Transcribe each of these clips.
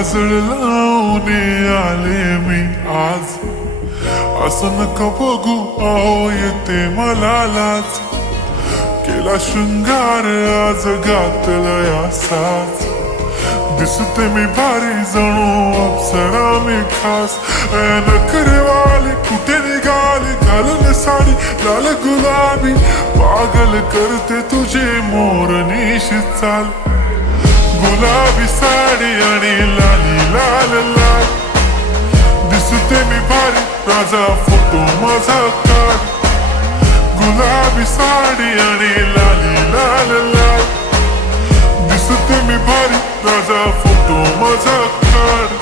काजळ लावून आले मी आज. असं नका बघू अहो येते मला लाज. केला शृंगार आज घातलाय असाच. दिसते मी भारी जणू अप्सरा मी खास. नखरेवाली कुठे निघाली घालून साडी लाल गुलाबी. पागल करते तुझे मोरनीश चाल. गुलाबी साडी आणि लाली लाल लाल. दिसते मी भारी राजा फोटो माझा काढ. गुलाबी साडी आणि लाली लाल लाल. दिसते मी भारी राजा फोटो माझा काढ.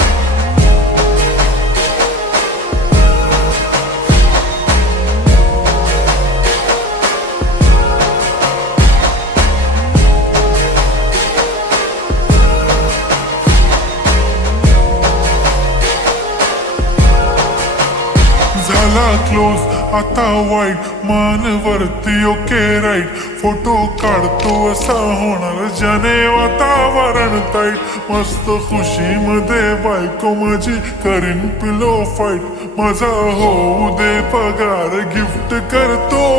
झाला क्लोज आता वाईट मान वरती ओके राईट. फोटो काढतो असा होणार ज्याने वातावरण ताईट. मस्त खुशी मध्ये बायको माझी करीन पिलो फाईट. माझा होऊ दे पगार गिफ्ट करतो.